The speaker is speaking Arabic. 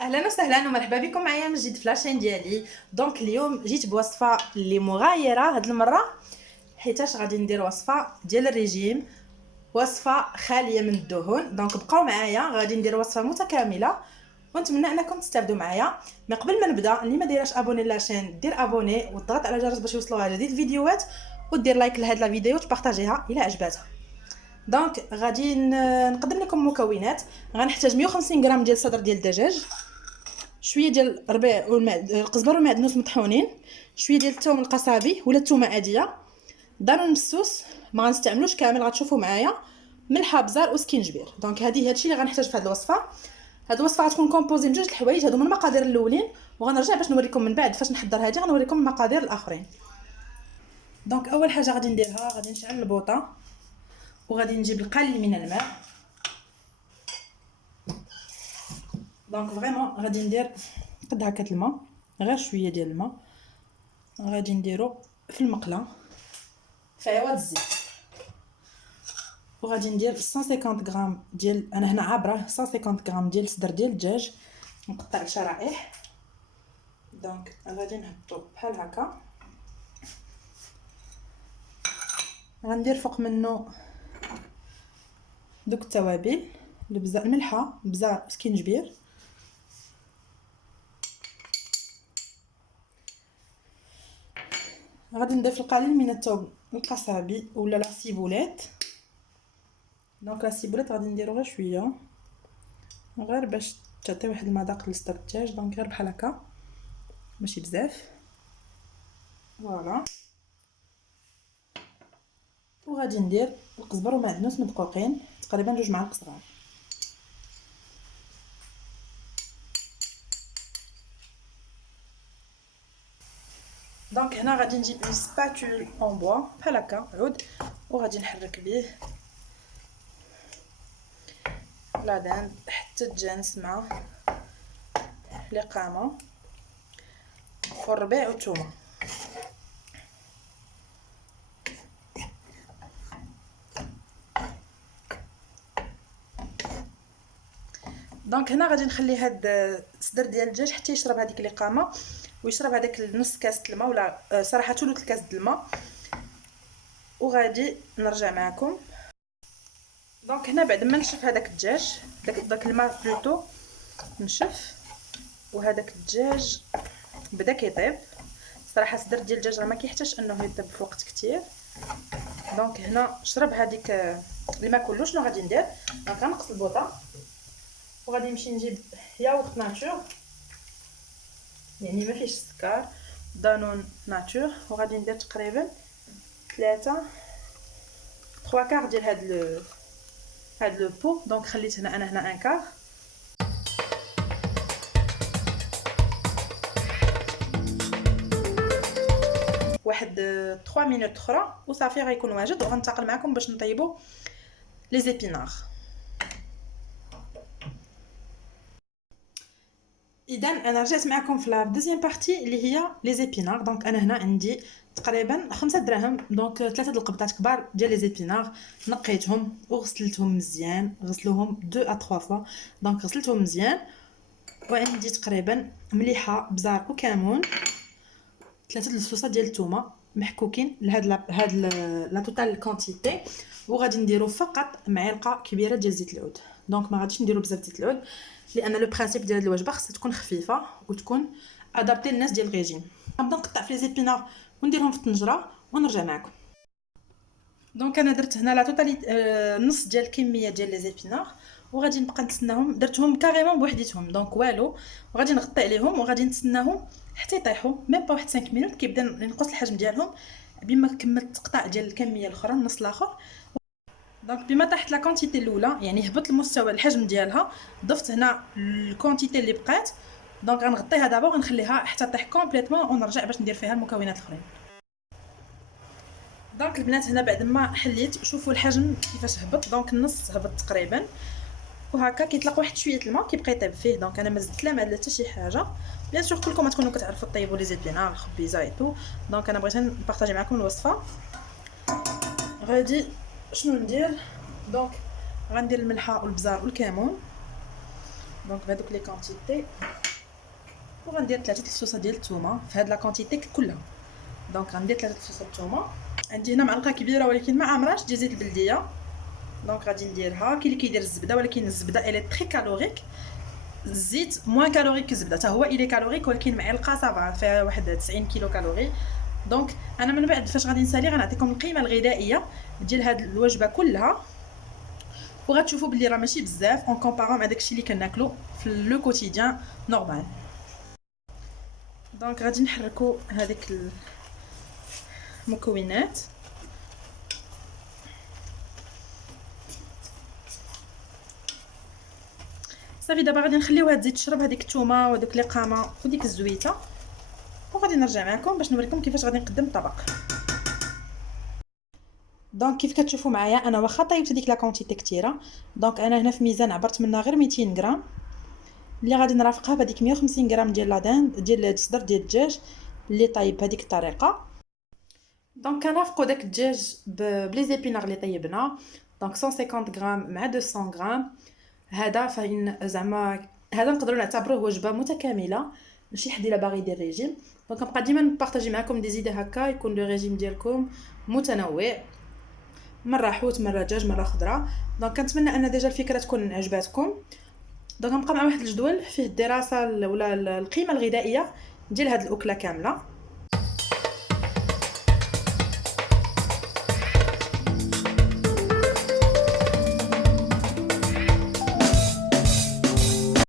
اهلا وسهلا ومرحبا بكم معايا من جديد في لاشين ديالي. دونك اليوم جيت بوصفه اللي مغايره هاد المره، حيتاش غادي ندير وصفه ديال الريجيم، وصفه خاليه من الدهون. دونك بقاو معايا، غادي ندير وصفه متكامله ونتمنى انكم تستافدوا معايا. من قبل ما نبدا، اللي ما دايرش ابوني لاشين دير ابوني وتضغط على الجرس باش يوصلوها جديد الفيديوهات، ودير لايك لهاد لا فيديو وتبارطاجيها الى عجباتها. دونك غادي نقدم لكم مكونات. غنحتاج 150 غرام ديال صدر ديال الدجاج، شويه ديال الربيع القزبر والمعدنوس مطحونين، شويه ديال الثوم القصابي ولا الثومه عاديه، ضرب مسوس ما غنستعملوش كامل، غتشوفوا معايا، ملح ابزار وسكينجبير. دونك هادشي اللي غنحتاج في هذه الوصفه. هذه الوصفه غتكون كومبوزي من جوج الحوايج، هادو من المقادير الاولين، وغنرجع باش نوريكم من بعد فاش نحضر هذه غنوريكم المقادير الاخرين. دونك اول حاجه غادي نديرها، غادي نشعل البوطه وغادي نجيب القليل من الماء. دونك فريمون غادي ندير قد هكا الماء، غير شويه ديال الماء غادي نديرو في المقله في عوض الزيت، وغادي ندير 150 غرام ديال، انا هنا عابره 150 غرام ديال صدر ديال الدجاج مقطع لشرائح. دونك غادي نهبطو بحال هكا، غندير فوق منه دوك التوابل، البزار الملحه بزار سكينجبير، غادي نضيف القليل من الثوم القصابي ولا لا سيبولات. دونك لا سيبولات غادي نديرو غير شويه، غير باش تعطي واحد المذاق لصدر الدجاج، دونك غير بحال هكا ماشي بزاف. فوالا، وغادي ندير القزبر ومعدنوس مدقوقين تقريبا 2 معالق صغار. دونك هنا غادي نجيب اون سباتول اون بوا بحال هكا عود، وغادي نحرك به لا دان حتى تجانس مع القامه والربيع والثومه. دونك هنا غادي نخلي هاد الصدر ديال الدجاج حتى يشرب هذيك القامه ويشرب هذاك نص كاس الماء، ولا صراحه ثلث الكاس د الماء، وغادي نرجع معكم. دونك هنا بعد ما نشف هذاك الدجاج، داك الماء بلوتو نشف، وهذاك الدجاج بدا كيطيب. صراحه صدر ديال الدجاج راه ما كيحتاجش انه يطيب في وقت كثير. دونك هنا شرب هذيك الماء كله. شنو غادي ندير؟ دونك غنقص البوطه وغادي نمشي نجيب ياغورت ناتور، يعني ما فيهش السكر، دانون ناتور، وغادي ندير تقريبا 3 كار ديال هاد لو بو. دونك خليت انا 1 كار. واحد 3 مينوت اخرى وصافي غيكون واجد، وغنتقل معكم باش نطيبوا لي زيبينار. اذا انا رجعت معكم في لا دوزيام بارتي اللي هي لي زيبينار. دونك انا هنا عندي تقريبا 5 دراهم، دونك 3 القبطات كبار ديال لي زيبينار، نقيتهم وغسلتهم مزيان، غسلوهم 2 à 3 فوا. دونك غسلتهم مزيان، وعندي تقريبا مليحه بزار وكمون، 3 الفصوصات ديال الثومه محكوكين لهاد لا توتال كونتيتي، وغادي نديرو فقط معلقه كبيره ديال زيت العود. دونك ما غاديش نديرو بزاف زيت العود، لان لو برينسيپ ديال الوجبه خصها تكون خفيفه وتكون ادابتي للناس ديال الريجيم. غنبدا نقطع في لي زيبينار ونديرهم في الطنجره ونرجع معكم. دونك انا درت هنا لا توتالي نص ديال الكميه ديال لي زيبينار، وغادي نبقى نتسناهم، درتهم كاريمون بوحديتهم دونك والو، وغادي نغطي عليهم وغادي نتسناهم حتى يطيحوا ميم با واحد 5 مينوت. كيبدا ينقص الحجم ديالهم بما كملت التقطاع ديال الكميه الاخرى النص الاخر. دونك بما طاحت لا كونتيتي الاولى، يعني هبط المستوى الحجم ديالها، ضفت هنا الكونتيتي اللي بقات. دونك غنغطيها دابا وغنخليها حتى طيح كومبليتوم ونرجع باش ندير فيها المكونات الاخرين. دونك البنات هنا بعد ما حليت، شوفوا الحجم كيفاش هبط، دونك النص هبط تقريبا، وهكا كيطلق واحد شويه الماء كيبقى يطيب فيه. دونك انا ما زدت لا ما حتى شي حاجه. بيان سور كلكم تكونوا كتعرفوا طيبوا لي زيتبينار الخبيزه ايتو. دونك انا بغيت نبارطاجي معكم الوصفه. غادي شنو ندير؟ دونك غندير الملحه والبزار والكمون. دونك بهذوك لي كونتيتي وغندير 3 الفصوصه ديال الثومه في هاد لا كونتيتي كلها. دونك غندير 3 الفصوص الثومه. عندي هنا معلقه كبيره ولكن ما عامراش ديال زيت البلديه، دونك غادي نديرها. كاين اللي كيدير الزبده ولكن الزبده الي تري كالوريك، الزيت موان كالوريك الزبده حتى هو الي كالوريك، ولكن معلقه صافا فيها واحد 90 كيلو كالوري. دونك انا من بعد فاش غادي نسالي غنعطيكم القيمه الغذائيه ديال هاد الوجبه كلها، وغتشوفوا بلي راه ماشي بزاف اون كومبارون مع داكشي اللي كناكلو في لو كوتيديان نورمال. دونك غادي نحركوا هذيك المكونات. صافي دابا غادي نخليوها تزيد تشرب هذيك الثومه ودوك لي قامه وديك الزويته، وغادي نرجع معكم باش نوريكم كيفاش غادي نقدم الطبق. دونك كيف كتشوفوا معايا انا واخا طيبت ديك لا كونتيتي كثيره، دونك انا هنا في ميزان عبرت منها غير 200 غرام اللي غادي نرافقها بهذيك 150 غرام ديال لادين ديال الصدر ديال الدجاج اللي طيب بهذيك الطريقه. دونك كنرافقوا داك الدجاج بلي زيبينار اللي طيبنا، دونك 150 غرام مع 200 غرام. هذا فين زعما هذا نقدروا نعتبروه وجبه متكامله، ماشي حد الا باغي يدير ريجيم. دونك نبقى ديما نبارطاجي معكم دي زيدي هكا يكون لو ريجيم ديالكم متنوع، مره حوت مره دجاج مره خضره. دونك كنتمنى ان ديجا الفكره تكون عجباتكم. دونك نبقى مع واحد الجدول فيه الدراسه ولا القيمه الغذائيه ديال هاد الاكله كامله.